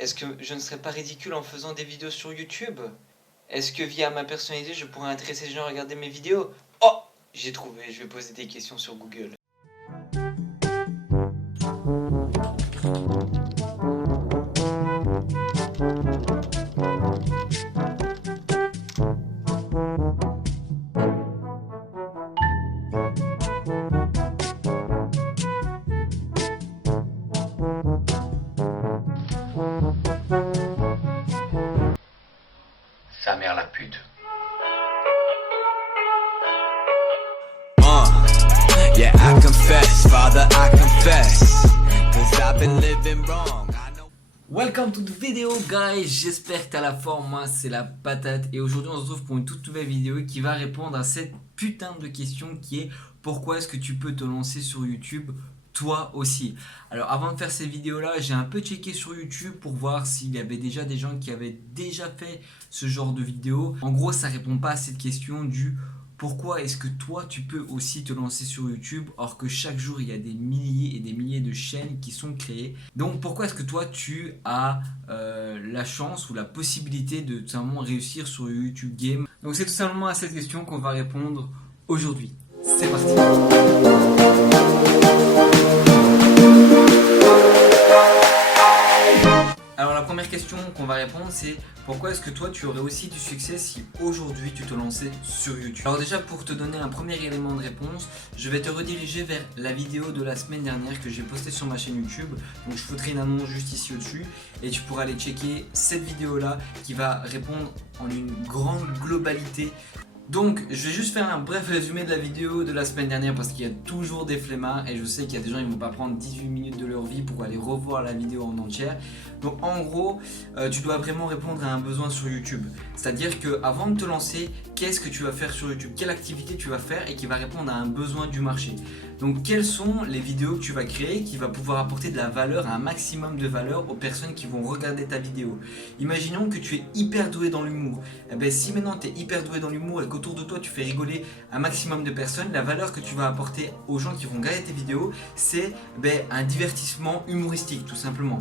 Est-ce que je ne serais pas ridicule en faisant des vidéos sur YouTube? Est-ce que via ma personnalité, je pourrais intéresser les gens à regarder mes vidéos? Oh! J'ai trouvé, je vais poser des questions sur Google. Sa mère la pute. Yeah, I confess, Father, I confess, 'cause I've been living wrong. I know. Welcome to the video guys, j'espère que t'as la forme, moi c'est la patate et aujourd'hui on se retrouve pour une toute nouvelle vidéo qui va répondre à cette putain de question qui est pourquoi est-ce que tu peux te lancer sur YouTube toi aussi. Alors avant de faire cette vidéo là, j'ai un peu checké sur YouTube pour voir s'il y avait déjà des gens qui avaient déjà fait ce genre de vidéo. En gros ça répond pas à cette question du pourquoi est-ce que toi tu peux aussi te lancer sur YouTube alors que chaque jour il y a des milliers et des milliers de chaînes qui sont créées. Donc pourquoi est-ce que toi tu as la chance ou la possibilité de tout simplement réussir sur le YouTube Game? Donc c'est tout simplement à cette question qu'on va répondre aujourd'hui. C'est parti. Alors la première question qu'on va répondre c'est pourquoi est-ce que toi tu aurais aussi du succès si aujourd'hui tu te lançais sur YouTube? Alors déjà pour te donner un premier élément de réponse, je vais te rediriger vers la vidéo de la semaine dernière que j'ai postée sur ma chaîne YouTube. Donc je foutrai une annonce juste ici au-dessus et tu pourras aller checker cette vidéo là qui va répondre en une grande globalité. Donc je vais juste faire un bref résumé de la vidéo de la semaine dernière parce qu'il y a toujours des flemmards et je sais qu'il y a des gens qui ne vont pas prendre 18 minutes de leur vie pour aller revoir la vidéo en entière. Donc en gros, tu dois vraiment répondre à un besoin sur YouTube. C'est-à-dire qu'avant de te lancer, qu'est-ce que tu vas faire sur YouTube? Quelle activité tu vas faire et qui va répondre à un besoin du marché? Donc quelles sont les vidéos que tu vas créer qui va pouvoir apporter de la valeur, un maximum de valeur aux personnes qui vont regarder ta vidéo? Imaginons que tu es hyper doué dans l'humour. Eh bien, si maintenant tu es hyper doué dans l'humour et qu'autour de toi tu fais rigoler un maximum de personnes, la valeur que tu vas apporter aux gens qui vont regarder tes vidéos, c'est un divertissement humoristique tout simplement.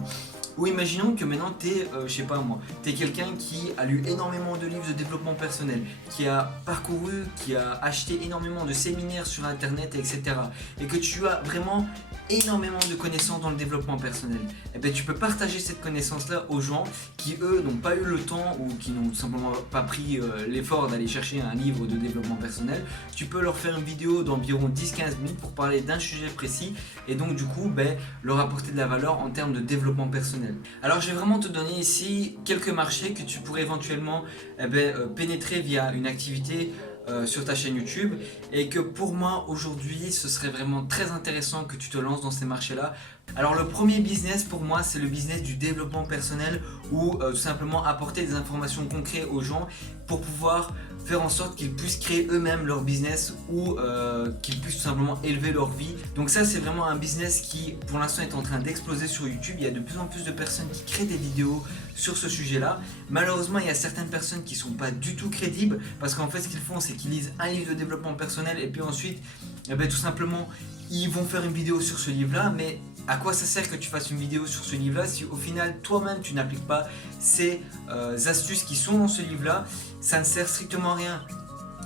Ou imaginons que maintenant tu es, je sais pas moi, tu es quelqu'un qui a lu énormément de livres de développement personnel, qui a parcouru, qui a acheté énormément de séminaires sur internet, etc. Et que tu as vraiment énormément de connaissances dans le développement personnel. Et bien tu peux partager cette connaissance-là aux gens qui eux n'ont pas eu le temps ou qui n'ont tout simplement pas pris l'effort d'aller chercher un livre de développement personnel. Tu peux leur faire une vidéo d'environ 10-15 minutes pour parler d'un sujet précis et donc du coup leur apporter de la valeur en termes de développement personnel. Alors je vais vraiment te donner ici quelques marchés que tu pourrais éventuellement pénétrer via une activité sur ta chaîne YouTube et que pour moi aujourd'hui ce serait vraiment très intéressant que tu te lances dans ces marchés là. Alors le premier business pour moi c'est le business du développement personnel ou tout simplement apporter des informations concrètes aux gens pour pouvoir faire en sorte qu'ils puissent créer eux-mêmes leur business ou qu'ils puissent tout simplement élever leur vie. Donc ça c'est vraiment un business qui pour l'instant est en train d'exploser sur YouTube. Il y a de plus en plus de personnes qui créent des vidéos sur ce sujet là. Malheureusement il y a certaines personnes qui ne sont pas du tout crédibles parce qu'en fait ce qu'ils font c'est qu'ils lisent un livre de développement personnel et puis ensuite tout simplement ils vont faire une vidéo sur ce livre là, mais à quoi ça sert que tu fasses une vidéo sur ce livre là si au final toi-même tu n'appliques pas ces astuces qui sont dans ce livre là? Ça ne sert strictement à rien.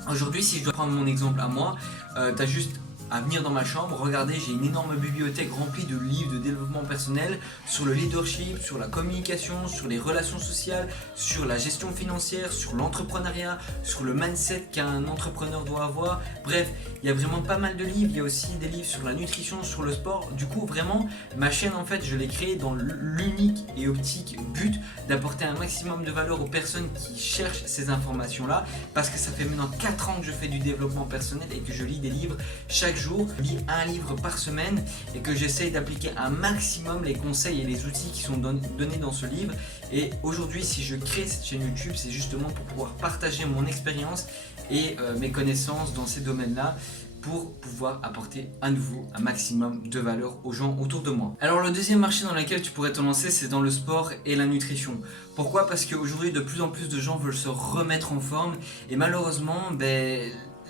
Aujourd'hui si je dois prendre mon exemple à moi, tu as juste à venir dans ma chambre, regardez, j'ai une énorme bibliothèque remplie de livres de développement personnel sur le leadership, sur la communication, sur les relations sociales, sur la gestion financière, sur l'entrepreneuriat, sur le mindset qu'un entrepreneur doit avoir. Bref, il y a vraiment pas mal de livres. Il y a aussi des livres sur la nutrition, sur le sport. Du coup, vraiment, ma chaîne en fait, je l'ai créée dans l'unique et optique but d'apporter un maximum de valeur aux personnes qui cherchent ces informations-là, parce que ça fait maintenant 4 ans que je fais du développement personnel et que je lis des livres chaque jour, je lis un livre par semaine et que j'essaye d'appliquer un maximum les conseils et les outils qui sont donnés dans ce livre. Et aujourd'hui si je crée cette chaîne YouTube, c'est justement pour pouvoir partager mon expérience et mes connaissances dans ces domaines-là pour pouvoir apporter à nouveau un maximum de valeur aux gens autour de moi. Alors le deuxième marché dans lequel tu pourrais te lancer, c'est dans le sport et la nutrition. Pourquoi? Parce qu'aujourd'hui de plus en plus de gens veulent se remettre en forme et malheureusement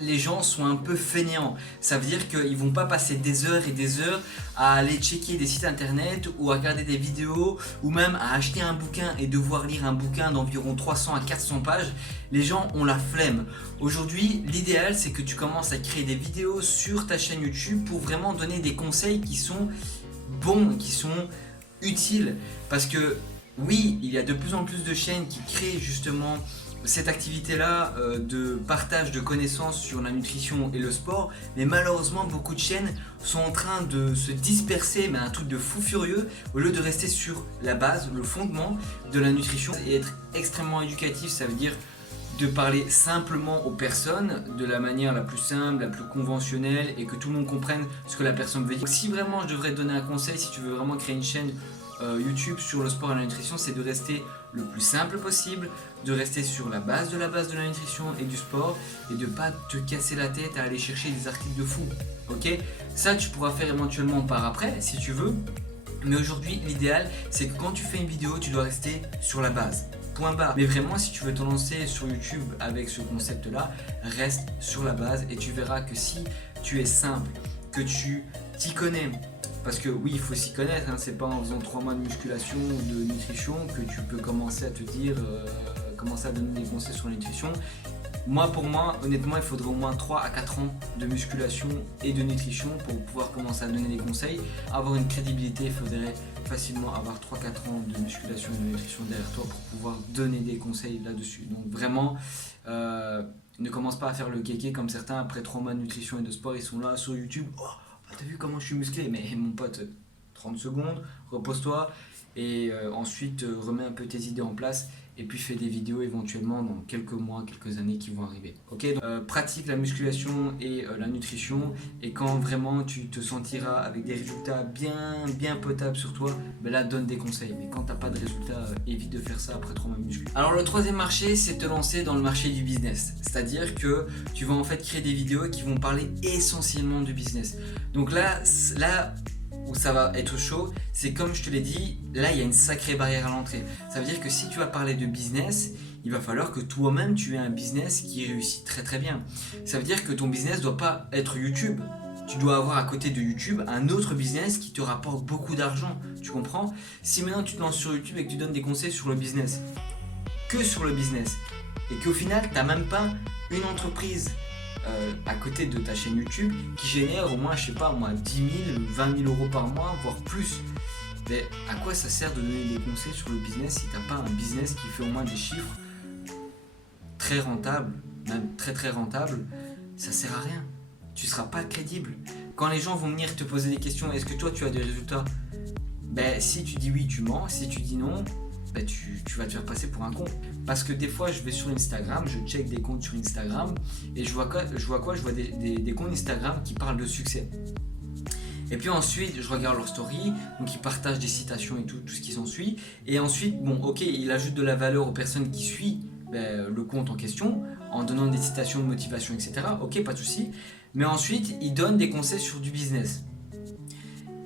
les gens sont un peu fainéants. Ça veut dire qu'ils vont pas passer des heures et des heures à aller checker des sites internet ou à regarder des vidéos ou même à acheter un bouquin et devoir lire un bouquin d'environ 300 à 400 pages. Les gens ont la flemme. Aujourd'hui, l'idéal c'est que tu commences à créer des vidéos sur ta chaîne YouTube pour vraiment donner des conseils qui sont bons, qui sont utiles. Parce que oui, il y a de plus en plus de chaînes qui créent justement cette activité-là de partage de connaissances sur la nutrition et le sport, mais malheureusement beaucoup de chaînes sont en train de se disperser, mais un truc de fou furieux, au lieu de rester sur la base, le fondement de la nutrition et être extrêmement éducatif. Ça veut dire de parler simplement aux personnes de la manière la plus simple, la plus conventionnelle et que tout le monde comprenne ce que la personne veut dire. Si vraiment je devrais te donner un conseil, si tu veux vraiment créer une chaîne YouTube sur le sport et la nutrition, c'est de rester le plus simple possible, de rester sur la base de la nutrition et du sport et de pas te casser la tête à aller chercher des articles de fou. Ok, ça tu pourras faire éventuellement par après si tu veux, mais aujourd'hui l'idéal c'est que quand tu fais une vidéo tu dois rester sur la base. Point barre. Mais vraiment, si tu veux te lancer sur YouTube avec ce concept là, reste sur la base et tu verras que si tu es simple, que tu t'y connais. Parce que oui, il faut s'y connaître, hein. C'est pas en faisant 3 mois de musculation ou de nutrition que tu peux commencer à te dire, commencer à donner des conseils sur la nutrition. Pour moi, honnêtement, il faudrait au moins 3 à 4 ans de musculation et de nutrition pour pouvoir commencer à donner des conseils. Avoir une crédibilité, il faudrait facilement avoir 3-4 ans de musculation et de nutrition derrière toi pour pouvoir donner des conseils là-dessus. Donc vraiment, ne commence pas à faire le kéké comme certains après 3 mois de nutrition et de sport, ils sont là sur YouTube. Oh, t'as vu comment je suis musclé? Mais mon pote, 30 secondes, repose-toi et ensuite remets un peu tes idées en place et puis fais des vidéos éventuellement dans quelques mois, quelques années qui vont arriver. Ok, donc, pratique la musculation et la nutrition et quand vraiment tu te sentiras avec des résultats bien potables sur toi, ben là donne des conseils. Mais quand t'as pas de résultats, évite de faire ça après 3 mois de muscu. Alors le troisième marché, c'est te lancer dans le marché du business. C'est-à-dire que tu vas en fait créer des vidéos qui vont parler essentiellement du business. Donc là où ça va être chaud, c'est comme je te l'ai dit, là il y a une sacrée barrière à l'entrée. Ça veut dire que si tu vas parler de business, il va falloir que toi-même tu aies un business qui réussit très bien. Ça veut dire que ton business ne doit pas être YouTube. Tu dois avoir à côté de YouTube un autre business qui te rapporte beaucoup d'argent. Tu comprends? Si maintenant tu te lances sur YouTube et que tu donnes des conseils sur le business, que sur le business, et qu'au final tu n'as même pas une entreprise à côté de ta chaîne YouTube qui génère au moins, je sais pas moi, 10 000, 20 000 euros par mois, voire plus. Mais à quoi ça sert de donner des conseils sur le business si tu n'as pas un business qui fait au moins des chiffres très rentables, même très rentables? Ça sert à rien. Tu seras pas crédible. Quand les gens vont venir te poser des questions, est-ce que toi tu as des résultats? Ben si tu dis oui, tu mens. Si tu dis non, ben, tu vas te faire passer pour un con. Parce que des fois je vais sur Instagram, je check des comptes sur Instagram et je vois des comptes Instagram qui parlent de succès. Et puis ensuite je regarde leur story, donc ils partagent des citations et tout ce qui s'ensuit. Et ensuite, bon ok, ils ajoutent de la valeur aux personnes qui suivent le compte en question en donnant des citations de motivation, etc. Ok, pas de souci. Mais ensuite ils donnent des conseils sur du business.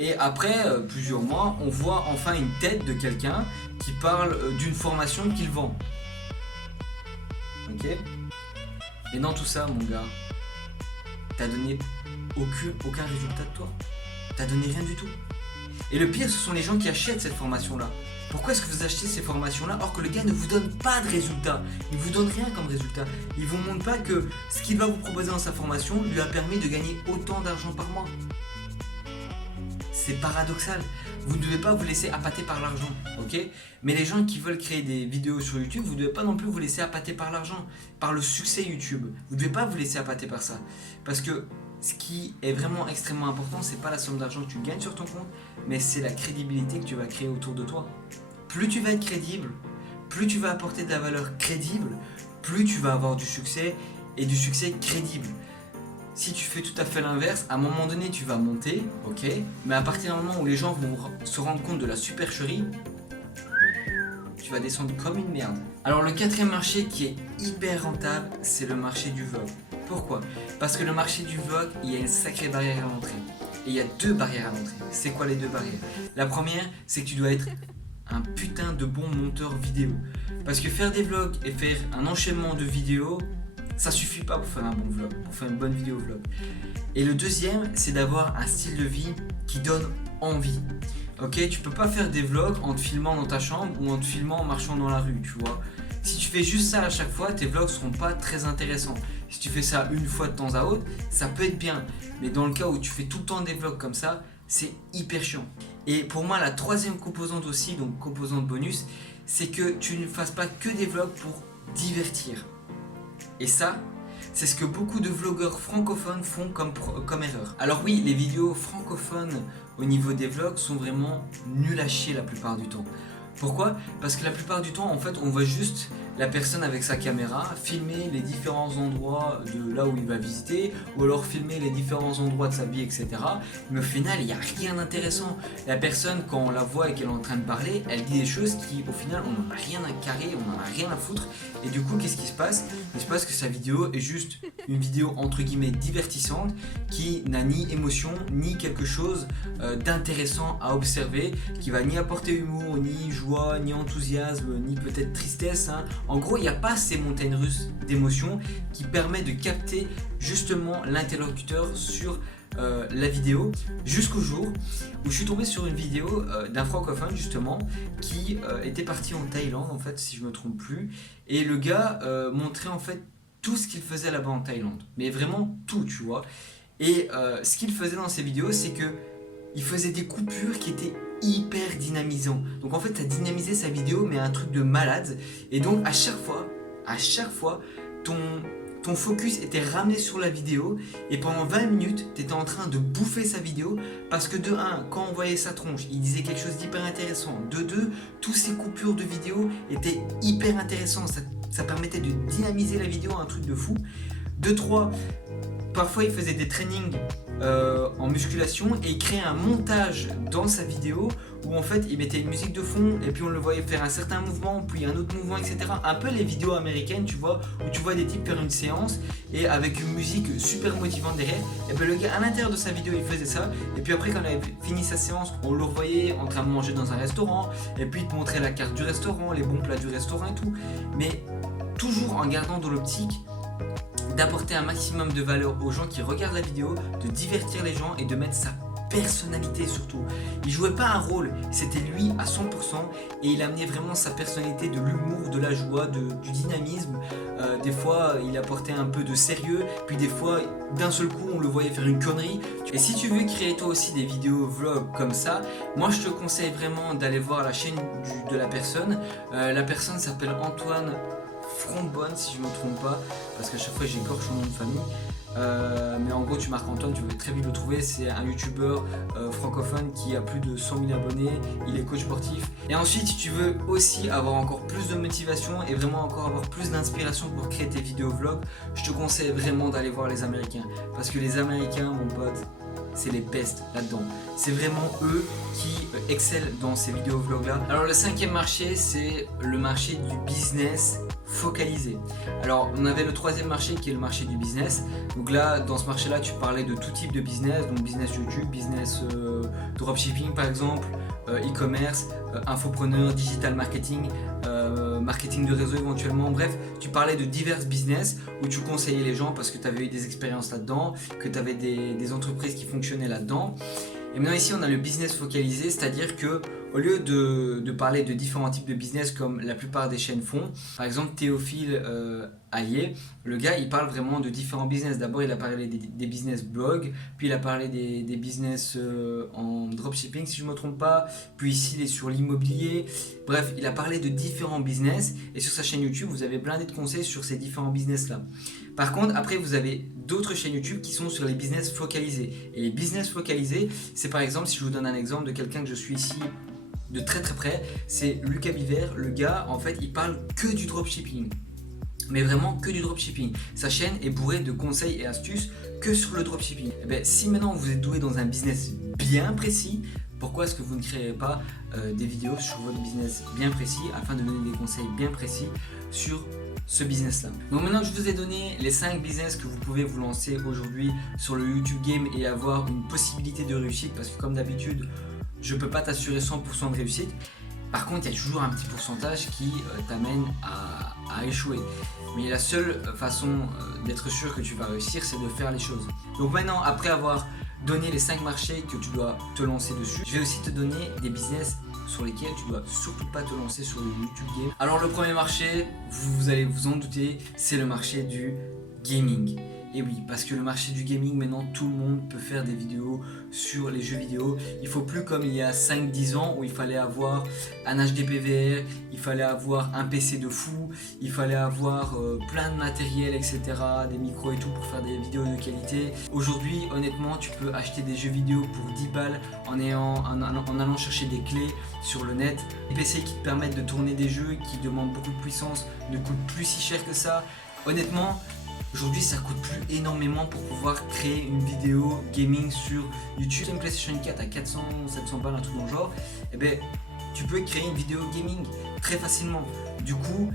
Et après plusieurs mois, on voit enfin une tête de quelqu'un qui parle d'une formation qu'il vend. Ok? Et dans tout ça, mon gars, t'as donné aucun résultat de toi. T'as donné rien du tout. Et le pire, ce sont les gens qui achètent cette formation-là. Pourquoi est-ce que vous achetez ces formations-là alors que le gars ne vous donne pas de résultat? Il ne vous donne rien comme résultat. Il ne vous montre pas que ce qu'il va vous proposer dans sa formation lui a permis de gagner autant d'argent par mois. C'est paradoxal. Vous ne devez pas vous laisser appâter par l'argent, ok? Mais les gens qui veulent créer des vidéos sur YouTube, vous ne devez pas non plus vous laisser appâter par l'argent, par le succès YouTube. Vous ne devez pas vous laisser appâter par ça. Parce que ce qui est vraiment extrêmement important, c'est pas la somme d'argent que tu gagnes sur ton compte, mais c'est la crédibilité que tu vas créer autour de toi. Plus tu vas être crédible, plus tu vas apporter de la valeur crédible, plus tu vas avoir du succès et du succès crédible. Si tu fais tout à fait l'inverse, à un moment donné tu vas monter, ok, mais à partir du moment où les gens vont se rendre compte de la supercherie, tu vas descendre comme une merde. Alors le quatrième marché qui est hyper rentable, c'est le marché du vlog. Pourquoi? Parce que le marché du vlog, il y a une sacrée barrière à l'entrée. Et il y a 2 barrières à l'entrée. C'est quoi les 2 barrières? La première, c'est que tu dois être un putain de bon monteur vidéo. Parce que faire des vlogs et faire un enchaînement de vidéos, ça suffit pas pour faire un bon vlog, pour faire une bonne vidéo vlog. Et le deuxième, c'est d'avoir un style de vie qui donne envie. Ok, tu peux pas faire des vlogs en te filmant dans ta chambre ou en te filmant en marchant dans la rue, tu vois. Si tu fais juste ça à chaque fois, tes vlogs seront pas très intéressants. Si tu fais ça une fois de temps à autre, ça peut être bien. Mais dans le cas où tu fais tout le temps des vlogs comme ça, c'est hyper chiant. Et pour moi, la troisième composante aussi, donc composante bonus, c'est que tu ne fasses pas que des vlogs pour divertir. Et ça, c'est ce que beaucoup de vlogueurs francophones font comme erreur. Alors oui, les vidéos francophones au niveau des vlogs sont vraiment nul à chier la plupart du temps. Pourquoi ? Parce que la plupart du temps, en fait, on voit juste la personne avec sa caméra filmer les différents endroits de là où il va visiter, ou alors filmer les différents endroits de sa vie, etc. Mais au final, il n'y a rien d'intéressant. La personne, quand on la voit et qu'elle est en train de parler, elle dit des choses qui, au final, on n'en a rien à carrer, on n'en a rien à foutre. Et du coup, qu'est-ce qui se passe ? Il se passe que sa vidéo est juste une vidéo entre guillemets divertissante qui n'a ni émotion, ni quelque chose d'intéressant à observer, qui va ni apporter humour, ni joie, ni enthousiasme, ni peut-être tristesse, hein. En gros, il n'y a pas ces montagnes russes d'émotions qui permettent de capter justement l'interlocuteur sur la vidéo, jusqu'au jour où je suis tombé sur une vidéo d'un francophone justement qui était parti en Thaïlande en fait, si je me trompe plus, et le gars montrait en fait tout ce qu'il faisait là-bas en Thaïlande, mais vraiment tout, tu vois. Et ce qu'il faisait dans ses vidéos, c'est que il faisait des coupures qui étaient hyper dynamisants. Donc en fait, ça dynamisait sa vidéo, mais un truc de malade. Et donc à chaque fois, ton focus était ramené sur la vidéo, et pendant 20 minutes, tu étais en train de bouffer sa vidéo, parce que de 1, quand on voyait sa tronche, il disait quelque chose d'hyper intéressant. De 2, tous ces coupures de vidéo étaient hyper intéressants. Ça permettait de dynamiser la vidéo, un truc de fou. De 3, parfois il faisait des trainings en musculation et il créait un montage dans sa vidéo où en fait il mettait une musique de fond et puis on le voyait faire un certain mouvement, puis un autre mouvement, etc. Un peu les vidéos américaines, tu vois, où tu vois des types faire une séance et avec une musique super motivante derrière. Et bien le gars à l'intérieur de sa vidéo il faisait ça, et puis après quand il avait fini sa séance, on le revoyait en train de manger dans un restaurant, et puis il te montrait la carte du restaurant, les bons plats du restaurant et tout, mais toujours en gardant dans l'optique d'apporter un maximum de valeur aux gens qui regardent la vidéo, de divertir les gens et de mettre sa personnalité surtout. Il jouait pas un rôle, c'était lui à 100% et il amenait vraiment sa personnalité, de l'humour, de la joie, du dynamisme. Des fois il apportait un peu de sérieux, puis des fois d'un seul coup on le voyait faire une connerie. Et si tu veux créer toi aussi des vidéos vlogs comme ça, moi je te conseille vraiment d'aller voir la chaîne de la personne. La personne s'appelle Antoine Frombonne, si je ne me trompe pas, parce qu'à chaque fois j'égorge son nom de famille. Mais en gros tu marques Antoine, tu vas très vite le trouver. C'est un youtubeur francophone qui a plus de 100 000 abonnés, il est coach sportif. Et ensuite si tu veux aussi avoir encore plus de motivation et vraiment encore avoir plus d'inspiration pour créer tes vidéos vlogs, je te conseille vraiment d'aller voir les Américains, parce que les Américains, mon pote, c'est les pestes là-dedans. C'est vraiment eux qui excellent dans ces vidéos vlogs là. Alors le cinquième marché, c'est le marché du business focalisé. Alors on avait le troisième marché qui est le marché du business. Donc là, dans ce marché là, tu parlais de tout type de business, donc business YouTube, business dropshipping par exemple, e-commerce, infopreneur, digital marketing, marketing de réseau éventuellement. Bref, tu parlais de divers business où tu conseillais les gens parce que tu avais eu des expériences là-dedans, que tu avais des entreprises qui fonctionnaient là-dedans. Et maintenant ici on a le business focalisé, c'est-à-dire que au lieu de parler de différents types de business comme la plupart des chaînes font, par exemple Théophile Allier, le gars il parle vraiment de différents business. D'abord il a parlé des business blogs, puis il a parlé des business en dropshipping si je ne me trompe pas, puis ici il est sur l'immobilier. Bref, il a parlé de différents business et sur sa chaîne YouTube vous avez blindé de conseils sur ces différents business là. Par contre, après vous avez d'autres chaînes YouTube qui sont sur les business focalisés. Et les business focalisés, c'est par exemple, si je vous donne un exemple de quelqu'un que je suis ici de très très près, c'est Lucas Biver. Le gars, en fait, il parle que du dropshipping. Mais vraiment que du dropshipping. Sa chaîne est bourrée de conseils et astuces que sur le dropshipping. Et bien, si maintenant vous êtes doué dans un business bien précis, pourquoi est-ce que vous ne créez pas des vidéos sur votre business bien précis afin de donner des conseils bien précis sur ce business là. Donc maintenant que je vous ai donné les 5 business que vous pouvez vous lancer aujourd'hui sur le YouTube Game et avoir une possibilité de réussite, parce que comme d'habitude je ne peux pas t'assurer 100% de réussite, Par contre, il y a toujours un petit pourcentage qui t'amène à échouer. Mais la seule façon d'être sûr que tu vas réussir, c'est de faire les choses. Donc maintenant, après avoir donné les 5 marchés que tu dois te lancer dessus, je vais aussi te donner des business sur lesquels tu dois surtout pas te lancer sur le YouTube Game. Alors le premier marché, vous allez vous en douter, c'est le marché du gaming. Et oui, parce que le marché du gaming, maintenant tout le monde peut faire des vidéos sur les jeux vidéo. Il faut plus comme il y a 5-10 ans où il fallait avoir un HDPVR, il fallait avoir un PC de fou, il fallait avoir plein de matériel, etc., des micros et tout pour faire des vidéos de qualité. Aujourd'hui, honnêtement, tu peux acheter des jeux vidéo pour 10 balles en allant chercher des clés sur le net. Les PC qui te permettent de tourner des jeux qui demandent beaucoup de puissance ne coûtent plus si cher que ça. Honnêtement, aujourd'hui, ça coûte plus énormément pour pouvoir créer une vidéo gaming sur YouTube. Une PlayStation 4 à 400 ou 700 balles, un truc dans le genre, et ben, tu peux créer une vidéo gaming très facilement. Du coup,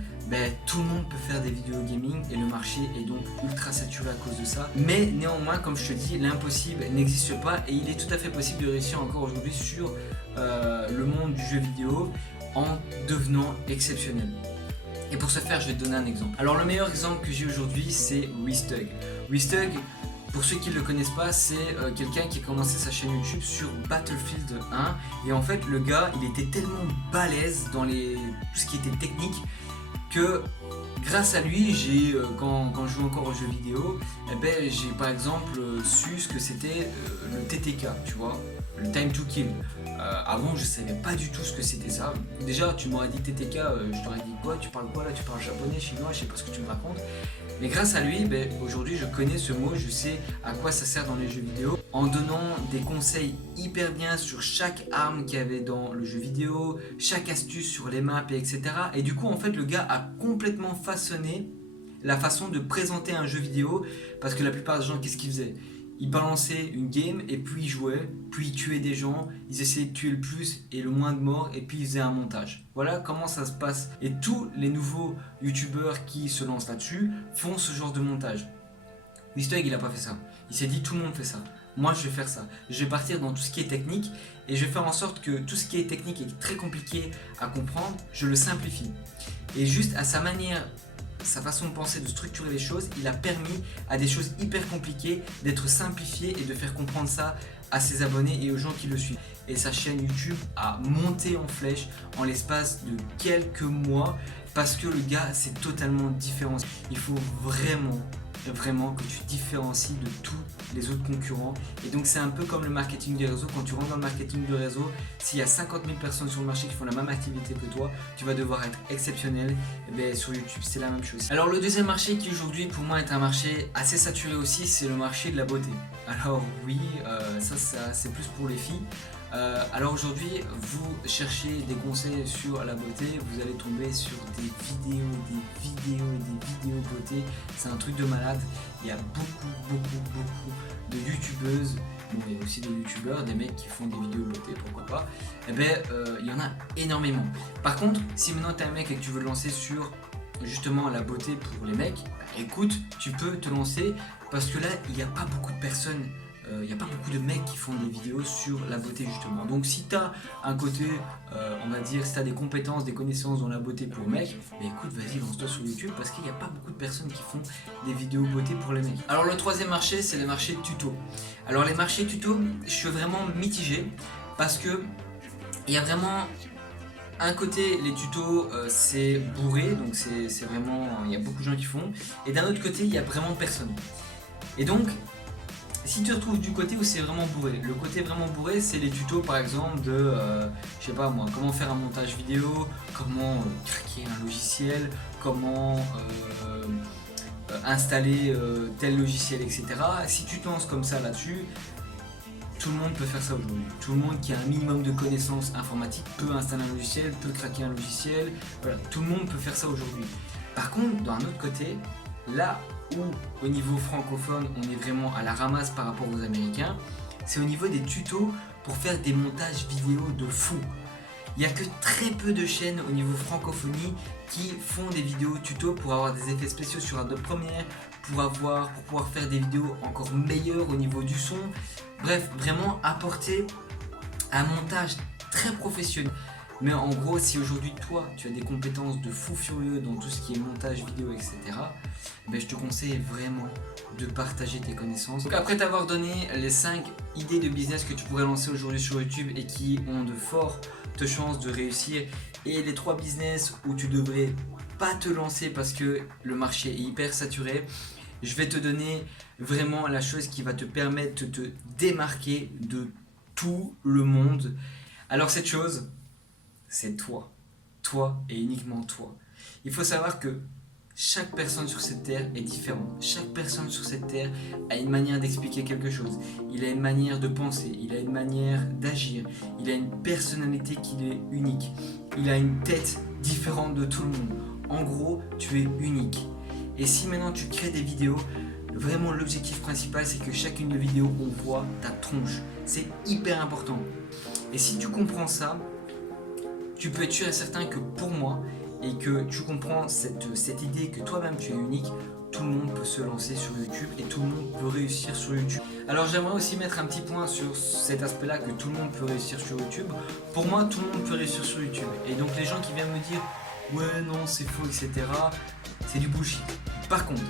tout le monde peut faire des vidéos gaming et le marché est donc ultra saturé à cause de ça. Mais néanmoins, comme je te dis, l'impossible n'existe pas et il est tout à fait possible de réussir encore aujourd'hui sur le monde du jeu vidéo en devenant exceptionnel. Et pour ce faire, je vais te donner un exemple. Alors le meilleur exemple que j'ai aujourd'hui, c'est WizTug. WizTug, pour ceux qui ne le connaissent pas, c'est quelqu'un qui a commencé sa chaîne YouTube sur Battlefield 1. Et en fait, le gars, il était tellement balèze dans tout ce qui était technique que grâce à lui, quand je joue encore aux jeux vidéo, j'ai par exemple su ce que c'était le TTK, tu vois, le Time to Kill. Avant, je savais pas du tout ce que c'était ça. Déjà, tu m'aurais dit TTK, je t'aurais dit quoi, tu parles quoi là, tu parles japonais, chinois, je sais pas ce que tu me racontes. Mais grâce à lui, aujourd'hui, je connais ce mot, je sais à quoi ça sert dans les jeux vidéo. En donnant des conseils hyper bien sur chaque arme qu'il y avait dans le jeu vidéo, chaque astuce sur les maps, etc. Et du coup, en fait, le gars a complètement façonné la façon de présenter un jeu vidéo. Parce que la plupart des gens, qu'est-ce qu'ils faisaient ? Ils balançaient une game et puis ils jouaient, puis ils tuaient des gens, ils essayaient de tuer le plus et le moins de morts et puis ils faisaient un montage. Voilà comment ça se passe. Et tous les nouveaux youtubeurs qui se lancent là-dessus font ce genre de montage. WizTug, il a pas fait ça. Il s'est dit tout le monde fait ça. Moi je vais faire ça. Je vais partir dans tout ce qui est technique et je vais faire en sorte que tout ce qui est technique et très compliqué à comprendre, je le simplifie. Et juste à sa manière, sa façon de penser, de structurer les choses, il a permis à des choses hyper compliquées d'être simplifiées et de faire comprendre ça à ses abonnés et aux gens qui le suivent. Et sa chaîne YouTube a monté en flèche en l'espace de quelques mois parce que le gars s'est totalement différencié. Il faut vraiment que tu te différencies de tous les autres concurrents. Et donc c'est un peu comme le marketing du réseau. Quand tu rentres dans le marketing du réseau, s'il y a 50 000 personnes sur le marché qui font la même activité que toi, tu vas devoir être exceptionnel. Et sur YouTube, c'est la même chose. Alors le deuxième marché qui aujourd'hui pour moi est un marché assez saturé aussi, c'est le marché de la beauté. Alors oui, ça c'est plus pour les filles. Alors aujourd'hui, vous cherchez des conseils sur la beauté, vous allez tomber sur des vidéos beauté. C'est un truc de malade. Il y a beaucoup de youtubeuses, mais aussi des youtubeurs, des mecs qui font des vidéos beauté, pourquoi pas. Il y en a énormément. Par contre, si maintenant tu es un mec et que tu veux te lancer sur justement la beauté pour les mecs, écoute, tu peux te lancer parce que là, il n'y a pas beaucoup de personnes. Il n'y a pas beaucoup de mecs qui font des vidéos sur la beauté justement. Donc si tu as un côté, on va dire, si tu as des compétences, des connaissances dans la beauté pour mecs, écoute, vas-y, lance-toi sur YouTube parce qu'il n'y a pas beaucoup de personnes qui font des vidéos beauté pour les mecs. Alors le troisième marché, c'est les marchés tuto. Alors les marchés tuto, je suis vraiment mitigé parce que il y a vraiment un côté, les tutos, c'est bourré, donc c'est vraiment, il y a beaucoup de gens qui font. Et d'un autre côté, il n'y a vraiment personne. Et donc, si tu te retrouves du côté où c'est vraiment bourré, le côté vraiment bourré, c'est les tutos par exemple de, je sais pas moi, comment faire un montage vidéo, comment craquer un logiciel, comment installer tel logiciel, etc. Si tu te lances comme ça là-dessus, tout le monde peut faire ça aujourd'hui. Tout le monde qui a un minimum de connaissances informatiques peut installer un logiciel, peut craquer un logiciel, voilà, tout le monde peut faire ça aujourd'hui. Par contre, d'un autre côté, là où au niveau francophone on est vraiment à la ramasse par rapport aux Américains, c'est au niveau des tutos pour faire des montages vidéo de fou. Il n'y a que très peu de chaînes au niveau francophonie qui font des vidéos tutos pour avoir des effets spéciaux sur Adobe Premiere, pour pouvoir faire des vidéos encore meilleures au niveau du son. Bref, vraiment apporter un montage très professionnel. Mais en gros, si aujourd'hui toi tu as des compétences de fou furieux dans tout ce qui est montage vidéo, etc., ben, je te conseille vraiment de partager tes connaissances. Donc après t'avoir donné les 5 idées de business que tu pourrais lancer aujourd'hui sur YouTube et qui ont de fortes chances de réussir, et les 3 business où tu devrais pas te lancer parce que le marché est hyper saturé, je vais te donner vraiment la chose qui va te permettre de te démarquer de tout le monde. Alors cette chose, c'est toi et uniquement toi. Il faut savoir que chaque personne sur cette terre est différente. Chaque personne sur cette terre a une manière d'expliquer quelque chose. Il a une manière de penser, il a une manière d'agir, il a une personnalité qui est unique. Il a une tête différente de tout le monde. En gros, tu es unique. Et si maintenant tu crées des vidéos, vraiment l'objectif principal c'est que chacune des vidéos on voit ta tronche. C'est hyper important. Et si tu comprends ça, tu peux être sûr et certain que pour moi, et que tu comprends cette idée que toi-même tu es unique, tout le monde peut se lancer sur YouTube et tout le monde peut réussir sur YouTube. Alors j'aimerais aussi mettre un petit point sur cet aspect-là, que tout le monde peut réussir sur YouTube. Pour moi, tout le monde peut réussir sur YouTube. Et donc les gens qui viennent me dire « ouais, non, c'est faux, etc. » c'est du bullshit. Par contre,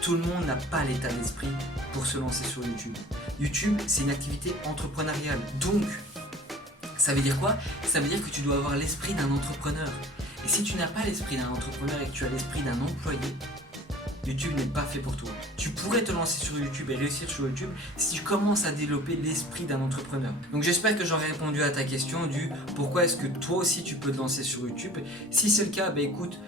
tout le monde n'a pas l'état d'esprit pour se lancer sur YouTube. YouTube, c'est une activité entrepreneuriale. Donc, ça veut dire quoi? Ça veut dire que tu dois avoir l'esprit d'un entrepreneur. Et si tu n'as pas l'esprit d'un entrepreneur et que tu as l'esprit d'un employé, YouTube n'est pas fait pour toi. Tu pourrais te lancer sur YouTube et réussir sur YouTube si tu commences à développer l'esprit d'un entrepreneur. Donc j'espère que j'aurai répondu à ta question du pourquoi est-ce que toi aussi tu peux te lancer sur YouTube. Si c'est le cas, bah écoute,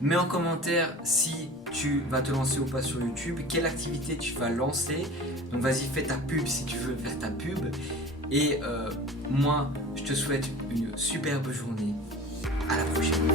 mets en commentaire si tu vas te lancer ou pas sur YouTube, quelle activité tu vas lancer. Donc vas-y, fais ta pub si tu veux faire ta pub. Et moi, je te souhaite une superbe journée. À la prochaine.